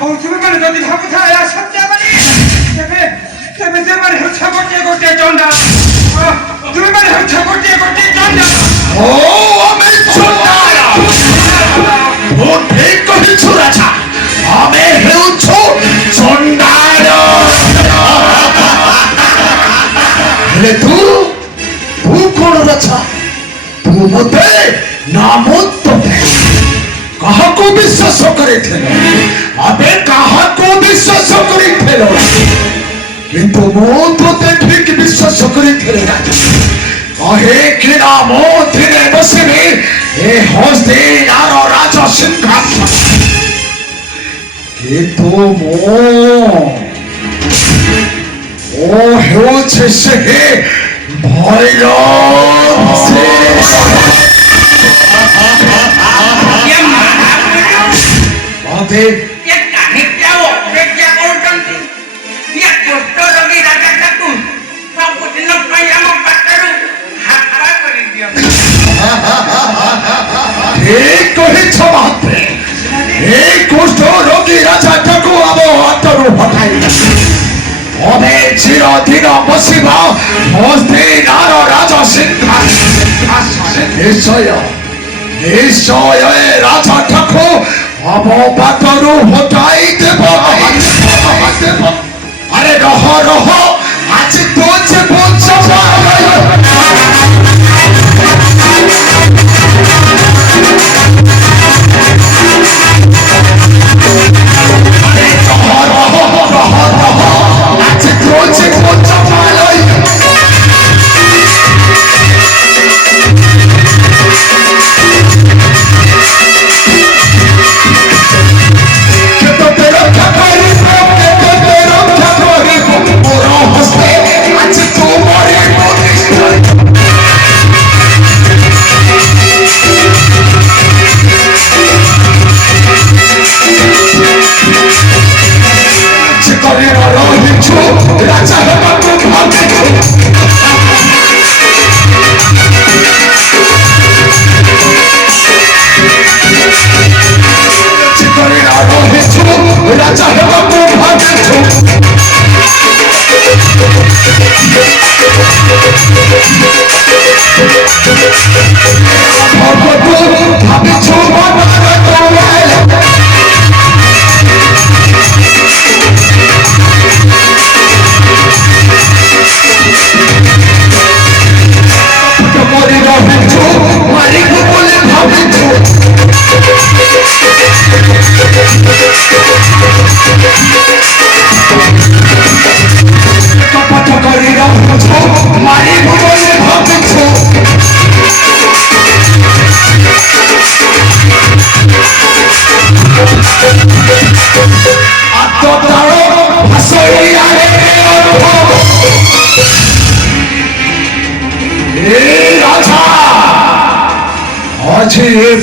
ଆଉ ତୁମେମାନେ ଯଦି ଭାବୁଥାଏ ଏହା ସତ୍ୟ ବୋଲି ତେବେ ସେମାନେ ହେଉଛ ଗୋଟିଏ ଗୋଟିଏ ଚଣ୍ଡାଳ। ତୁମେମାନେ ହେଉଛ ଗୋଟିଏ ଗୋଟିଏ ଚଣ୍ଡାଳ। ଆମେ ଚଣ୍ଡାଳ। ମୁଁ ଠିକ କହିଛୁ ରାଜା, ଆମେ ହେଉଛୁ ଚଣ୍ଡାଳ। ହେଲେ ତୁ କଣ ରାଜା? ତୁ ମତେ ନାମ ତୋତେ କାହାକୁ ବିଶ୍ୱାସ କରିଥିଲ? ଆମେ କାହାକୁ ବିଶ୍ୱାସ କରିଥିଲ? କିନ୍ତୁ ମୁଁ ତୋତେ ଠିକ ବିଶ୍ୱାସ କରିଥିଲି ରାଜା। କାହିଁକିନା ମୁଁ ଦିନେ ବସିବି ଏ ହସ୍ତିନାର ରାଜ ସିଂହାସନ। କିନ୍ତୁ ମୁଁ ହେଉଛି ସେହି ଭୈର ঠিক কহিছ মহাত্মে। এই কুষ্ঠ রোগী রাজাটাকে আম হাতରୁ হটাই অবে চিরদিন বসিব হস্তিনার রাজ সিংহাসনে। নিশ্চয় এ রাজাটাকে আম বাটରୁ হটাই দেব। আরে রহ রহ, আজ তো যে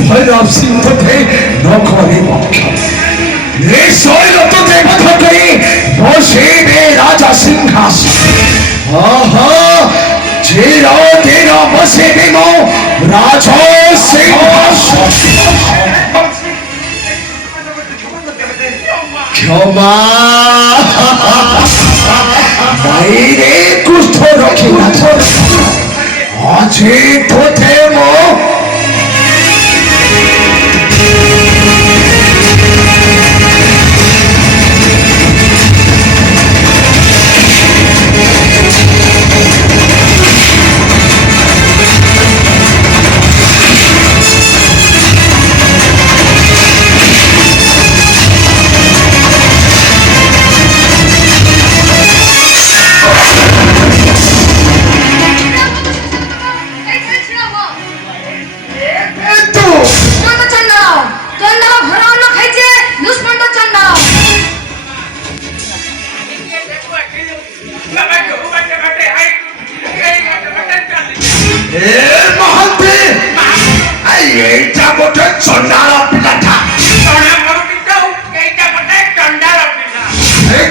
ভৈরব সিংহ নকরি নিশ্চয় তোতে বধ করি বসিবে রাজা সিংহাসন। চিরদিন বসিবে রাজ সিংহাসন। ক্ষমা বাইরে কুষ্ঠ রক্ষী রাজা, আজি তোতে চন্ডাল পিলাটা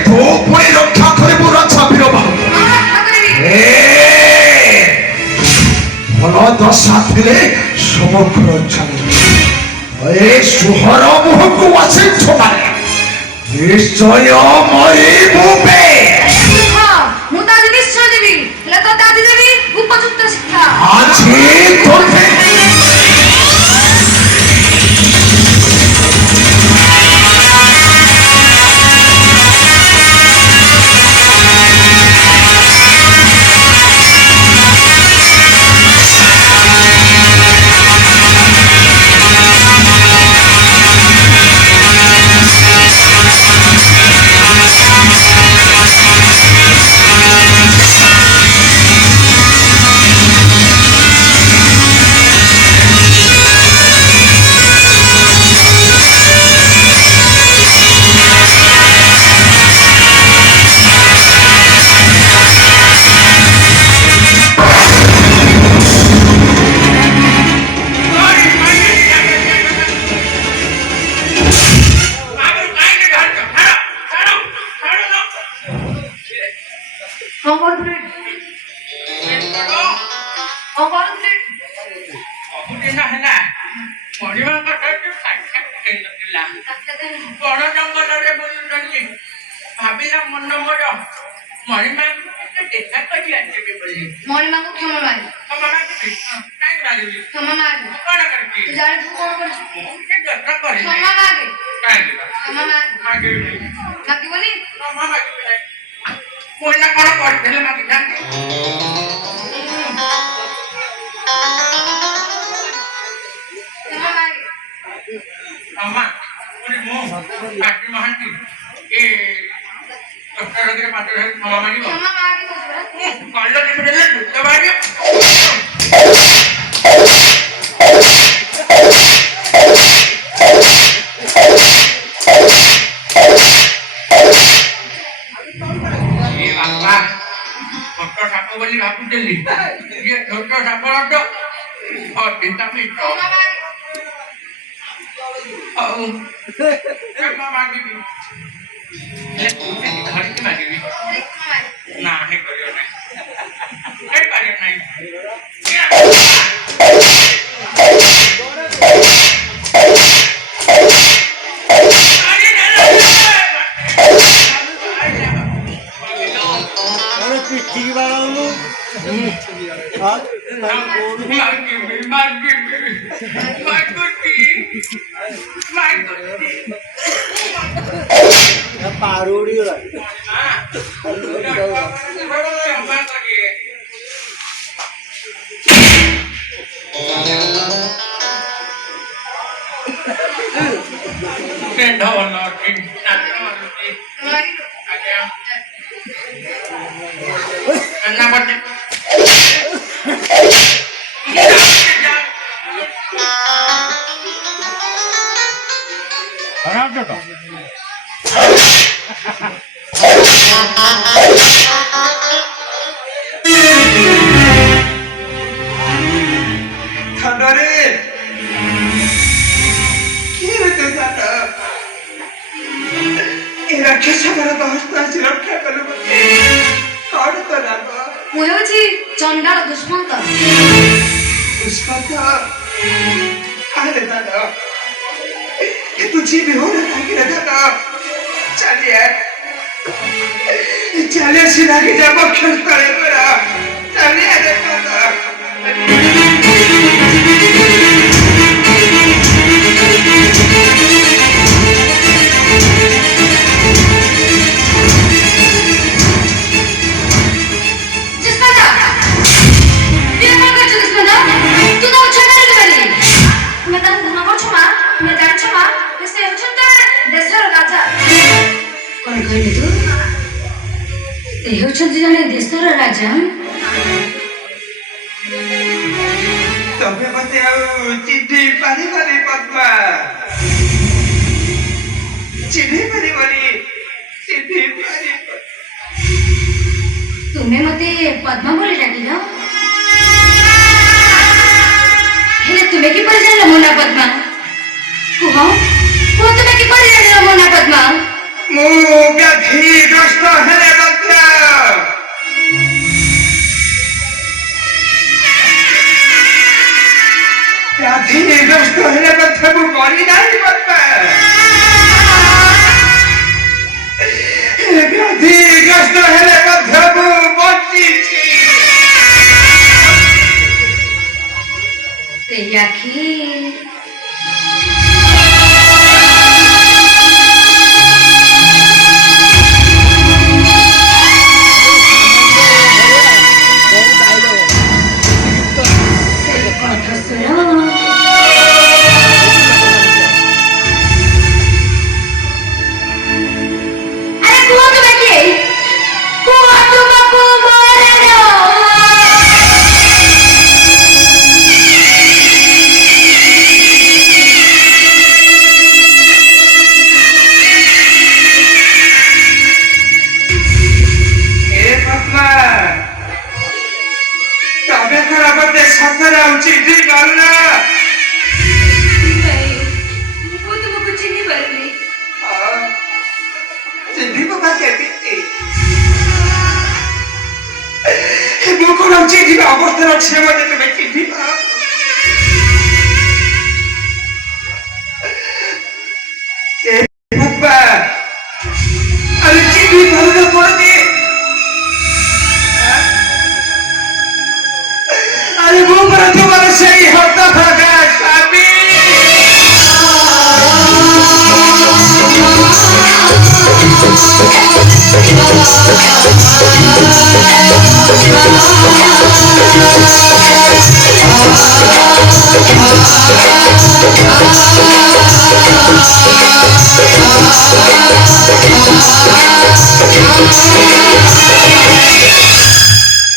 পুଣି ରକ୍ଷା କରିବୁ ରକ୍ଷା ବୀର ବାବୁ। ଭଲ ଦଶା ଥିଲେ ସମଗ୍ର ଚାଲିବ। ଏ ସୁହର ମୁହଁକୁ ଆସିଛୁ ମାନେ ନିଶ୍ଚୟ ମରିବୁ ବେ। ମୁଁ ତ ଆଜି ନିଶ୍ଚୟ ଦେବି, ହେଲେ ତତେ ଆଜି ଦେବି ଉପଯୁକ୍ତ ଶିକ୍ଷା। ଆଜି ତୋତେ କଣ କରୁଥିଲେ? କଣ କରୁଥିଲେ? ସବୁଦିନ ହେଲା ମଣିମାଙ୍କ ସହିତ ସାକ୍ଷାତ ହେଇନଥିଲା। ବଣ ଜଙ୍ଗଲରେ ବୁଲୁଛନ୍ତି, ଭାବିଲା ମନ ମୋର ମଣିମାଙ୍କ ସହିତ ଦେଖା କରି ଆସିବି ବୋଲି। ମଣିମାଙ୍କୁ କ୍ଷମା ମାଗେ। କ୍ଷମା ମାଗିବି? କାଇଁ ମାଗିବି? କ୍ଷମା ମାଗେ। କଣ କରିବି? ତୁ ଜାଣିଛୁ କଣ କରୁଛୁ? ମୁଁ ସେ ଦୋଷ କରିନି। କ୍ଷମା ମାଗେ। କାହିଁକି? କ୍ଷମା ମାଗେ। ମାଗିବି ନାହିଁ। ମାଗିବନି? କ୍ଷମା ମାଗିବି ନାହିଁ। ମୁଁ ଏଇନା କଣ କରିଥିଲେ ମାଗିଥାନ୍ତି? କ୍ଷମା ମାଗେ। କ୍ଷମା ପୁଣି ମୁଁ କାଟି ମହାନ୍ତି ଏ ଦୋଷ ରୋଗୀରେ ପାଦ ଧରି କ୍ଷମା ମାଗିବ? କ୍ଷମା ମାଗେ କହୁଛୁ ପରା। କଲ ଚିପୁଡିଲେ ଦୁଧ ବାହାରିବ। ଏ ବାପା ଛୋଟ ସାପ ବୋଲି ଭାବୁଥିଲି, ଇଏ ଛୋଟ ସାପର ତ ଅଧିକା ମିଠ। କ୍ଷମା ମାଗେ। ହଉ କ୍ଷମା ମାଗିବି, ହେଲେ ତୁ ଯଦି ଧରିକି ମାଗିବି କ୍ଷମା ମାଗେ। ନା ହେଇପାରିବ ନାହିଁ, ହେଇପାରିବ ନାହିଁ। ପିଠିକି ବାଡ଼ାଉନୁ। ମାଗିବି ମାଗିବି ମାଗୁଛି। ପାରୁ ଉଡ଼ିଗଲା। ଭଲ ଅଛି, ନାଚ ମାରୁଛି। ଆଜ୍ଞା ନା ପଟେ ଥାଣ୍ଡରେ କିଏ ତୁ ଥାଣ୍ଡ? ଏ ରାକ୍ଷସଙ୍କର ଦହସ୍ତ ଆଜି ରକ୍ଷା କଲୁ ମୋତେ। କଣ ତ ନାମ? ମୁଁ ହେଉଛି ଚଣ୍ଡାଳ ଦୁଷ୍ମନ୍ତ। ଦୁଷ୍ମନ୍ତ? ଆରେ ଥାଣ୍ଡ, तुझी भी हो रहा है दादा। चलिए चलिए सिरा की जब खेल करे बड़ा चलिए रे दादा। ଜଣେ ଦେଶର ରାଜା। ତମେ ମତେ ଆଉ ଚିହ୍ନି ପାରିବନି ପଦ୍ମା, ଚିହ୍ନି ପାରିବନି, ଚିହ୍ନି ପାରିବ। ତୁମେ ମତେ ପଦ୍ମା ବୋଲି ଡାକିଲ, ହେଲେ ତୁମେ କିପରି ଜାଣିଲ ମୋ ନାଁ ପଦ୍ମା? କୁହ କୁହ, ତୁମେ କିପରି ଜାଣିଲ ମୋ ନାଁ ପଦ୍ମା? ମୁଁ ବ୍ୟାଧିଗ୍ରସ୍ତ ହେଲେ ମଧ୍ୟ ବ୍ୟାଧିଗ୍ରସ୍ତ ହେଲେ ମଧ୍ୟ ମୁଁ ମରି ନାହିଁ ପଦ୍ମା। କଥା କେମିତି ମୁଁ କଣ ଚିଠିବା ଅବସ୍ଥାରେ ଅଛି ମତେ ତମେ ଚିଠିବା ବାପା আরে চিঠি ভালো করে আরে বউ করে তোমার সেই হত্যা থাকা স্বামী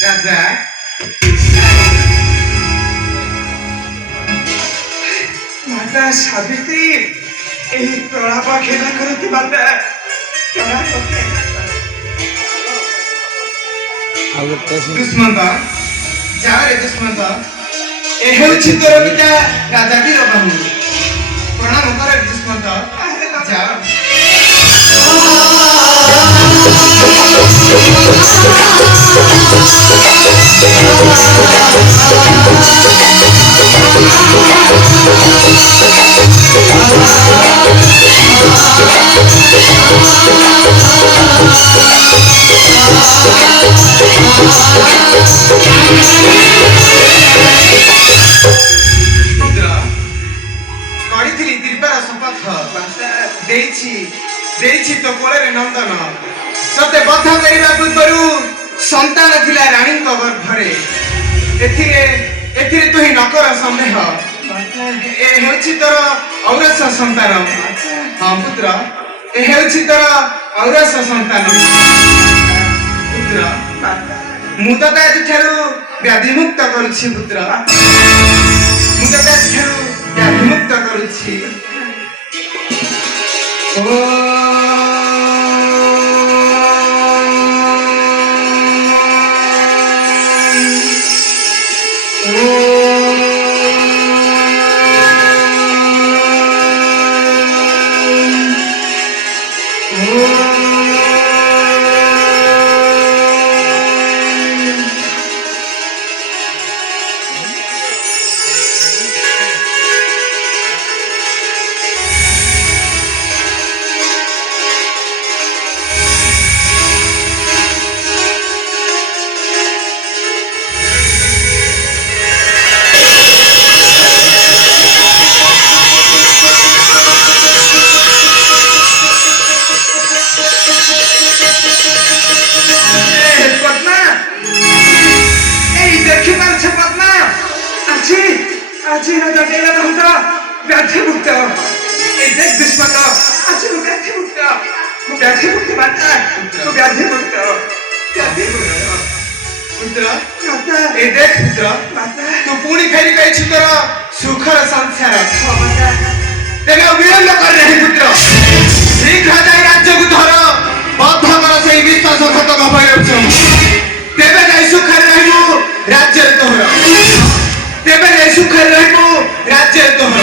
রাজা মাতা সাবিত্রী এই প্রলাপ খেলা করতে মাতা ଦୁଷ୍ମନ୍ତ ଯାରେ ଦୁଷ୍ମନ୍ତ ଏ ହେଉଛି ତୋର ପିତା ରାଜାଟିର ବାହୁ ପ୍ରଣାମ କରେ ଦୁଷ୍ମନ୍ତ ଯାଅ କରିଥିଲି ଦିବାର ଶପଥ ଦେଇଛି ତୋ କୋଳରେ ନନ୍ଦନ ତତେ ବଧ କରିବା ପୂର୍ବରୁ ସନ୍ତାନ ଥିଲା ରାଣୀଙ୍କ ଗର୍ଭରେ ଏଥିରେ ତୁ ହିଁ ନକର ସନ୍ଦେହ ଏ ହେଉଛି ତୋର ଔରସ ସନ୍ତାନ ହଁ ପୁତ୍ର ଏ ହେଉଛି ତୋର ଔରସ ସନ୍ତାନ ପୁତ୍ର ମୁଁ ତତେ ଆଜିଠାରୁ ବ୍ୟାଧିମୁକ୍ତ କରୁଛି ପୁତ୍ର ମୁଁ ତତେ ଆଜିଠାରୁ ବ୍ୟାଧିମୁକ୍ତ କରୁଛି আজি রাজা গেলা হতো ব্যাধিমুক্ত এই দেখ দুষ্মন্ত আজি ব্যাধিমুক্ত মাতা ব্যাধিমুক্ত পুত্র এই দেখ পুত্র তু পুଣି ফেরি পাইছি তোর সুখর সংসার তেনে বিলম্ব কর ନାହିଁ পুত্র শীঘ্র যাই রাজ্যକୁ ধর বদ্ধ কর সেই বিশ্বাসঘাতক ভৈরব তেবে যাই সুখରେ ରହିବୁ ରାଜ୍ୟରେ ତୋର ତେବେ ଯାଇ ସୁଖରେ ରହିବୁ ରାଜ୍ୟରେ ତୋର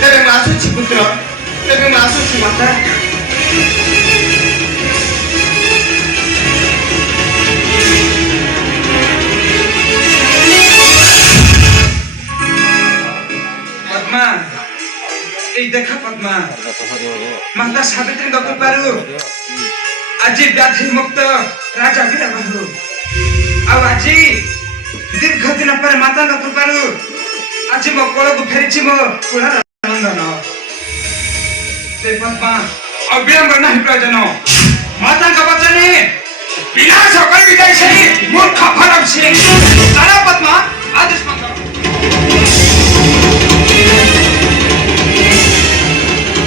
ତେବେ ମୁଁ ଆସୁଛି ପୁତ୍ର ତେବେ ମୁଁ ଆସୁଛି ମାତା ପଦ୍ମା এই দেখা পদ্মা মাতা সাবিত্রীଙ୍କ କୃପାରୁ ଆଜି ବ୍ୟାଧି ମୁକ୍ତ ରାଜା ବିରାବାହୁ ଆଉ ଆଜି ଦୀର୍ଘ ଦିନ ପରେ ମାତାଙ୍କ କୃପାରୁ ଆଜି ମୋ କୋଳକୁ ଫେରିଛି ମୋ କୁଳର ନନ୍ଦନ ସେ ପଦ୍ମା ଅବିଳମ୍ବ ନାହିଁ ପ୍ରୟୋଜନ ମାତାଙ୍କ ବଚନେ ବିନାଶ କରିବି ଯାଇ ସେହି ମୂର୍ଖ